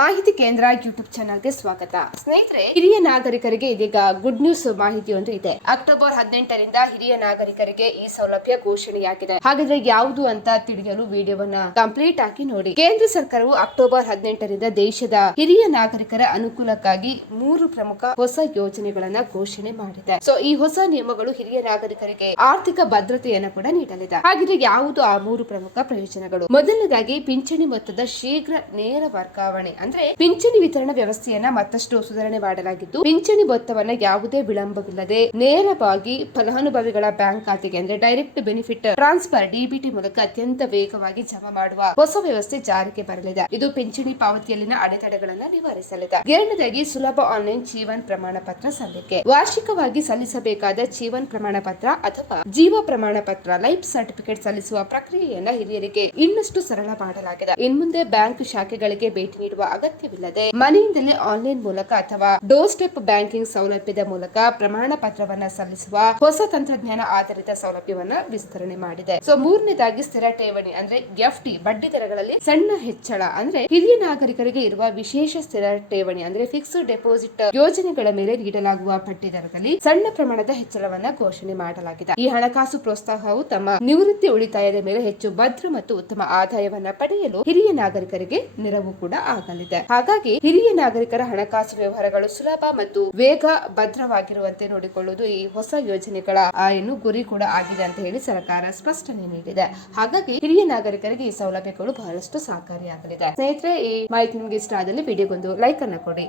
ಮಾಹಿತಿ ಕೇಂದ್ರ ಯೂಟ್ಯೂಬ್ ಚಾನಲ್ಗೆ ಸ್ವಾಗತ. ಸ್ನೇಹಿತರೆ, ಹಿರಿಯ ನಾಗರಿಕರಿಗೆ ಇದೀಗ ಗುಡ್ ನ್ಯೂಸ್ ಮಾಹಿತಿಯೊಂದು ಇದೆ. ಅಕ್ಟೋಬರ್ 18ರಿಂದ ಹಿರಿಯ ನಾಗರಿಕರಿಗೆ ಈ ಸೌಲಭ್ಯ ಘೋಷಣೆಯಾಗಿದೆ. ಹಾಗಾದ್ರೆ ಯಾವುದು ಅಂತ ತಿಳಿಯಲು ವಿಡಿಯೋವನ್ನ ಕಂಪ್ಲೀಟ್ ಆಗಿ ನೋಡಿ. ಕೇಂದ್ರ ಸರ್ಕಾರವು ಅಕ್ಟೋಬರ್ 18ರಿಂದ ದೇಶದ ಹಿರಿಯ ನಾಗರಿಕರ ಅನುಕೂಲಕ್ಕಾಗಿ 3 ಪ್ರಮುಖ ಹೊಸ ಯೋಜನೆಗಳನ್ನ ಘೋಷಣೆ ಮಾಡಿದೆ. ಈ ಹೊಸ ನಿಯಮಗಳು ಹಿರಿಯ ನಾಗರಿಕರಿಗೆ ಆರ್ಥಿಕ ಭದ್ರತೆಯನ್ನು ಕೂಡ ನೀಡಲಿದೆ. ಹಾಗಿದ್ರೆ ಯಾವುದು ಆ 3 ಪ್ರಮುಖ ಪ್ರಯೋಜನಗಳು? ಮೊದಲನೇದಾಗಿ ಪಿಂಚಣಿ ಮೊತ್ತದ ಶೀಘ್ರ ನೇರ ವರ್ಗಾವಣೆ. ಅಂದ್ರೆ ಪಿಂಚಣಿ ವಿತರಣಾ ವ್ಯವಸ್ಥೆಯನ್ನ ಮತ್ತಷ್ಟು ಸುಧಾರಣೆ ಮಾಡಲಾಗಿದ್ದು, ಪಿಂಚಣಿ ಮೊತ್ತವನ್ನ ಯಾವುದೇ ವಿಳಂಬವಿಲ್ಲದೆ ನೇರವಾಗಿ ಫಲಾನುಭವಿಗಳ ಬ್ಯಾಂಕ್ ಖಾತೆಗೆ ಅಂದ್ರೆ ಡೈರೆಕ್ಟ್ ಬೆನಿಫಿಟ್ ಟ್ರಾನ್ಸ್ಫರ್ ಡಿಬಿಟಿ ಮೂಲಕ ಅತ್ಯಂತ ವೇಗವಾಗಿ ಜಮಾ ಮಾಡುವ ಹೊಸ ವ್ಯವಸ್ಥೆ ಜಾರಿಗೆ ಬರಲಿದೆ. ಇದು ಪಿಂಚಣಿ ಪಾವತಿಯಲ್ಲಿನ ಅಡೆತಡೆಗಳನ್ನು ನಿವಾರಿಸಲಿದೆ. ಎರಡನೇದಾಗಿ ಸುಲಭ ಆನ್ಲೈನ್ ಜೀವನ್ ಪ್ರಮಾಣ ಪತ್ರ ಸಲ್ಲಿಕೆ. ವಾರ್ಷಿಕವಾಗಿ ಸಲ್ಲಿಸಬೇಕಾದ ಜೀವನ್ ಪ್ರಮಾಣ ಪತ್ರ ಅಥವಾ ಜೀವ ಪ್ರಮಾಣ ಪತ್ರ ಲೈಫ್ ಸರ್ಟಿಫಿಕೇಟ್ ಸಲ್ಲಿಸುವ ಪ್ರಕ್ರಿಯೆಯನ್ನ ಹಿರಿಯರಿಗೆ ಇನ್ನಷ್ಟು ಸರಳ ಮಾಡಲಾಗಿದೆ. ಇನ್ಮುಂದೆ ಬ್ಯಾಂಕ್ ಶಾಖೆಗಳಿಗೆ ಭೇಟಿ ನೀಡುವ ಅಗತ್ಯವಿಲ್ಲದೆ ಮನೆಯಿಂದಲೇ ಆನ್ಲೈನ್ ಮೂಲಕ ಅಥವಾ ಡೋರ್ ಸ್ಟೆಪ್ ಬ್ಯಾಂಕಿಂಗ್ ಸೌಲಭ್ಯದ ಮೂಲಕ ಪ್ರಮಾಣ ಪತ್ರವನ್ನ ಸಲ್ಲಿಸುವ ಹೊಸ ತಂತ್ರಜ್ಞಾನ ಆಧಾರಿತ ಸೌಲಭ್ಯವನ್ನ ವಿಸ್ತರಣೆ ಮಾಡಿದೆ. ಮೂರನೇದಾಗಿ ಸ್ಥಿರ ಠೇವಣಿ ಅಂದ್ರೆ ಎಫ್ಡಿ ಬಡ್ಡಿ ದರಗಳಲ್ಲಿ ಸಣ್ಣ ಹೆಚ್ಚಳ. ಅಂದ್ರೆ ಹಿರಿಯ ನಾಗರಿಕರಿಗೆ ಇರುವ ವಿಶೇಷ ಸ್ಥಿರ ಠೇವಣಿ ಅಂದ್ರೆ ಫಿಕ್ಸ್ಡ್ ಡೆಪಾಸಿಟ್ ಯೋಜನೆಗಳ ಮೇಲೆ ನೀಡಲಾಗುವ ಬಡ್ಡಿ ದರದಲ್ಲಿ ಸಣ್ಣ ಪ್ರಮಾಣದ ಹೆಚ್ಚಳವನ್ನ ಘೋಷಣೆ ಮಾಡಲಾಗಿದೆ. ಈ ಹಣಕಾಸು ಪ್ರೋತ್ಸಾಹವು ತಮ್ಮ ನಿವೃತ್ತಿ ಉಳಿತಾಯದ ಮೇಲೆ ಹೆಚ್ಚು ಭದ್ರ ಮತ್ತು ಉತ್ತಮ ಆದಾಯವನ್ನ ಪಡೆಯಲು ಹಿರಿಯ ನಾಗರಿಕರಿಗೆ ನೆರವು ಕೂಡ ಆಗಲಿದೆ. ಹಾಗಾಗಿ ಹಿರಿಯ ನಾಗರಿಕರ ಹಣಕಾಸು ವ್ಯವಹಾರಗಳು ಸುಲಭ ಮತ್ತು ವೇಗ ಭದ್ರವಾಗಿರುವಂತೆ ನೋಡಿಕೊಳ್ಳುವುದು ಈ ಹೊಸ ಯೋಜನೆಗಳ ಗುರಿ ಕೂಡ ಆಗಿದೆ ಅಂತ ಹೇಳಿ ಸರ್ಕಾರ ಸ್ಪಷ್ಟನೆ ನೀಡಿದೆ. ಹಾಗಾಗಿ ಹಿರಿಯ ನಾಗರಿಕರಿಗೆ ಈ ಸೌಲಭ್ಯಗಳು ಬಹಳಷ್ಟು ಸಹಕಾರಿಯಾಗಲಿದೆ. ಸ್ನೇಹಿತರೆ, ಈ ಮಾಹಿತಿ ನಿಮಗೆ ಇಷ್ಟ ಆದಲ್ಲಿ ವಿಡಿಯೋಗೊಂದು ಲೈಕ್ ಅನ್ನು ಕೊಡಿ.